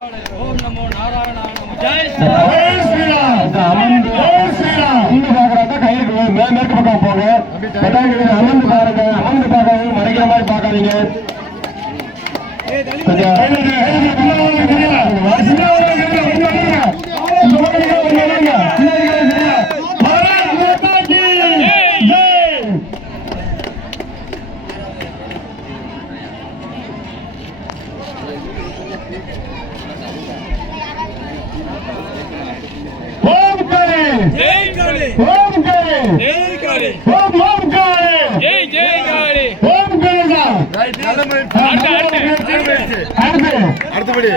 ஓம் நமோ ஜெய் ஸ்ரீராம். மே- மேற்கு பக்கம் போங்க. அமர்ந்து பாருங்க அமர்ந்து பார்க்காதீங்க மறைக்கிற மாதிரி பார்க்காதீங்க கொஞ்சம் கையில கையில பின்னாடி வாங்க, பின்னாடி வாங்க. பின்னாடி வாங்க, பின்னாடி வாங்க, பின்னாடி வாங்க. இந்த பக்கம் நீங்க வாங்க, வாங்க. பின்னாடி வாங்க, பின்னாடி வாங்க. பாரத் மாதா கி ஜெய். ஓம் கரி ஜெய் காளி ஓம் கரி ஜெய் காளி ஓம் ஓம் கரி ஜெய் ஜெய் காளி ஓம் கரிதா அடுத்து அடுத்தபடி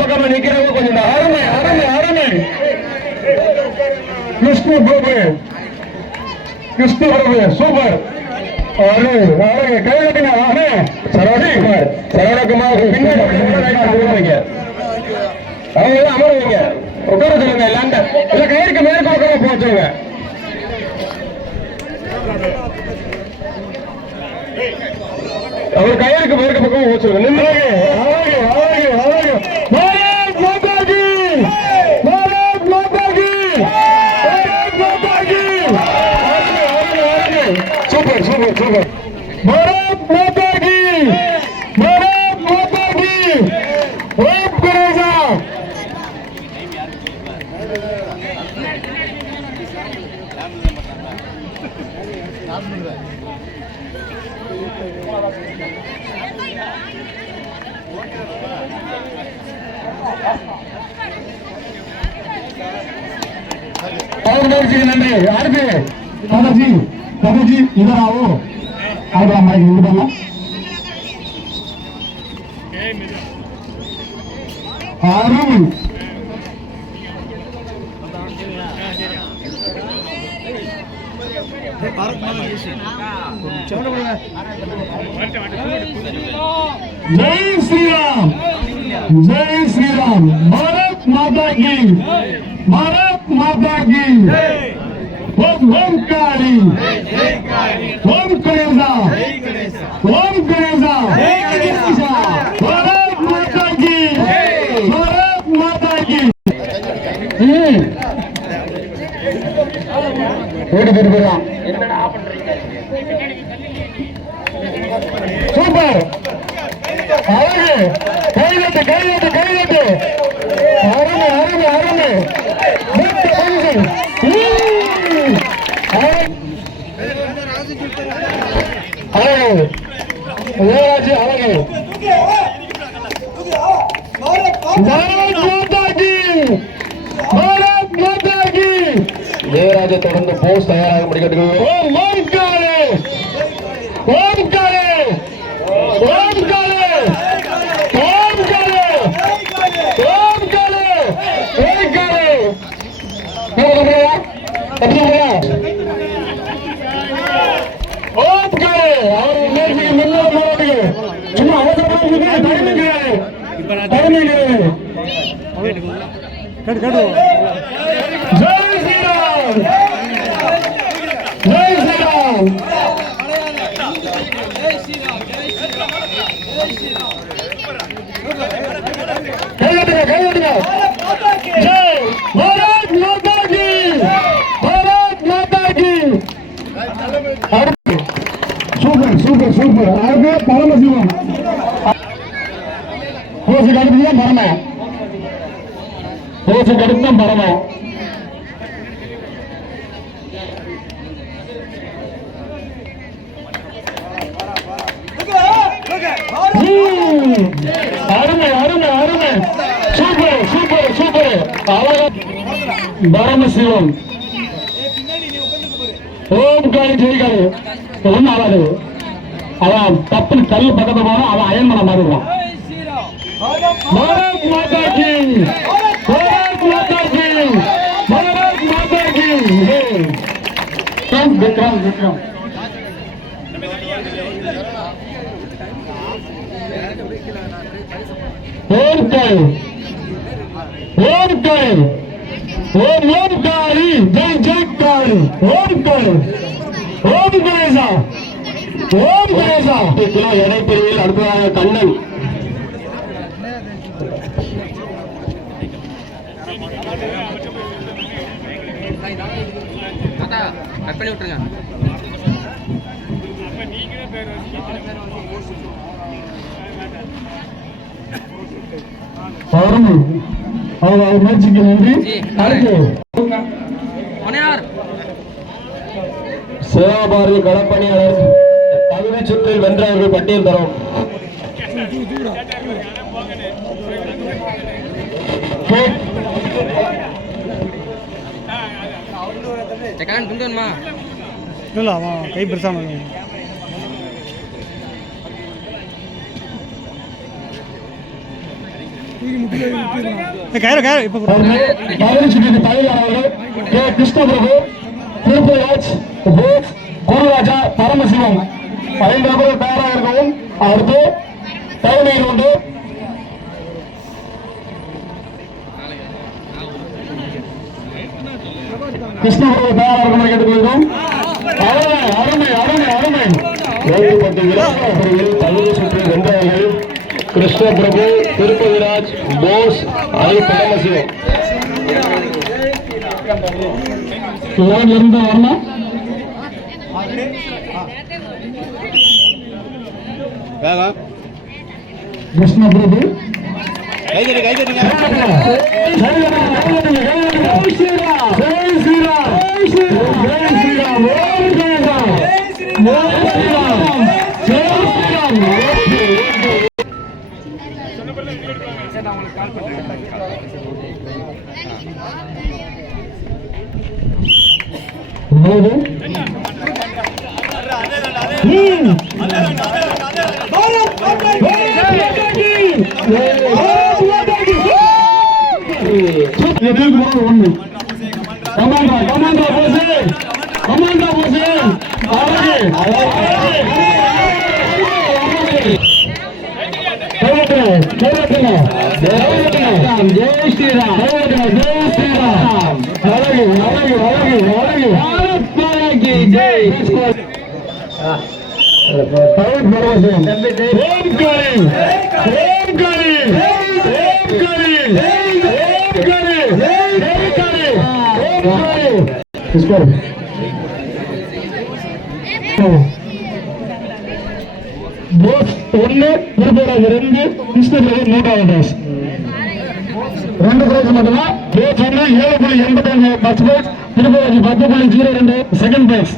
பக்கமா நிக்கிறவங்க கொஞ்சம் அருமை அருமை அருமை கிருஷ்ண பிரபு கிருஷ்ண பிரபு சூப்பர் அரு அழகு கை கட்டுங்க அண்ணே சரவணகுமார் சரவணகுமார் பின்னாடி அவங்க அமருவீங்க உட்கார சொல்லுங்க கயிறுக்கு மேற்கு அவர் கயிறுக்கு மேற்கு பக்கம் போக நின்று நன்றி. அடுத்து பதஜி பதஜி இதராவோ? அதுதான் மனைக்கு இது பண்ணலாம் அருள் ஜெய் ஸ்ரீராம். जय श्री राम भारत माता की भारत माता की ओम ओम काली ओम कलेजा ओम कलेजा भारत माता की भारत माता की हम्म ஓடி திருப்பிடலாம் சூப்பர் அழகு கைதட்டு கைதட்டு கைதட்டு அருமை அருமை அருமை மூத்த பரிசு உம். அழகு. அழகு ஏராஜி அழகு பாரத் மாதா கி பாரத் மாதா கி ஜெயராஜ தொடர்ந்து போஸ் தயாராக முடிக்கட்டுகள் ஓம் ஓம் காலே ஓம் காலே ஓம் காலே ஓம் காலே ஓம் காலே ஓம் காலே கபடியா கபடியா ஓம் காலே அவர் முன்னேறி முன்னேற போறாங்க சும்மா அவசரமா இருக்கு டைமிங் கிடையாது டைமிங் கிடையாது ஜெய் ஸ்ரீராம் ஜெய் ஸ்ரீராம் கையெழுத்துங்க கையெழுத்துங்க ஜெய் பாரத் மாதா கி பாரத் மாதா கி அடுத்து சூப்பர் சூப்பர் சூப்பர் அடுத்து பரமசிவம் கோசுக்கு அடுத்து தான் பரம. கோசுக்கு அடுத்து தான் பரமம் ம். அருமை அருமை அருமை. Super super super. அழகா. பரமசிவம் ஓம் காலி ஜெயிக்காது ஒன்றும் ஆகாது. அவன் தப்புன்னு கல் பக்கத்துல போனா அவன் அயன் பண்ண மாறிடுவான் பாரத் மாதா கி பாரத் மாதா கி பாரத் மாதா கி ஏய். விக்ரம் விக்ரம் விக்ரம் ஓம் காளி ஓம் காளி ஓம் ஓம் காளி ஜெய் ஜெய் காளி ஓம் காளி ஓம் கணேசா ஓம் கணேசா கிலோ எடை பிரிவில் அடுத்ததாக கண்ணன் கட் பண்ணி விட்டுருங்க. அருமை அவர் அவர் முயற்சிக்கு நன்றி. ஜி, அடுத்து மணியார் சேவாபாரதி களப்பணியாளர் தகுதி சுற்றில் வென்றவர்கள் பட்டியல் தரும். கேக் செகண்ட் துண்டு வேணுமா இல்லை அவன் கை பெருசாக கயிறு கயிறு இப்போ மகிழ்ச்சிக்கு தலைவர்கள் கே கிருஷ்ணபிரபு திருப்பராஜ் போஸ் குருராஜா பரமசிவம் ஐந்து நபர்கள் தயாராக இருக்கவும் அடுத்து தலைமையில் உண்டு கிருஷ்ணபிரபு தயாராக கேட்டுக்கொள்கிறோம் அருமை அருமை அருமை ஏழுபட்டு விளையாட்டுகளில் தகுதி சுற்று வென்றவர்கள் கிருஷ்ணபிரபு திருப்பதிராஜ் போஸ் ஐ பரமசிவம் இருந்து வரணும் கிருஷ்ண பிரபு ஒண்ணு ஒன்று கமாண்டா கமாண்டா அழகு ஜெய் ஸ்ரீராம் ஜெய் ஸ்ரீராம் அழகு அழகு அழகு அழகு பாரத் மாதா கி ஜெய் பரவத் பரவசம் ஓம் காளி ஓம் காளி ஓம் காளி ஓம் காளி ஓம் போஸ் ஒன்று திருப்பூராஜ் ரெண்டு கிருஷ்ணகிரி மூன்றாவது போஸ் ரெண்டு பிரைஸ் மட்டும்தான். போஸ் ஒன்று ஏழு புள்ளி எண்பத்தஞ்சு ஃபர்ஸ்ட் போஸ் திருப்பூராஜ் பத்து புள்ளி ஜீரோ ரெண்டு செகண்ட் பிரைஸ்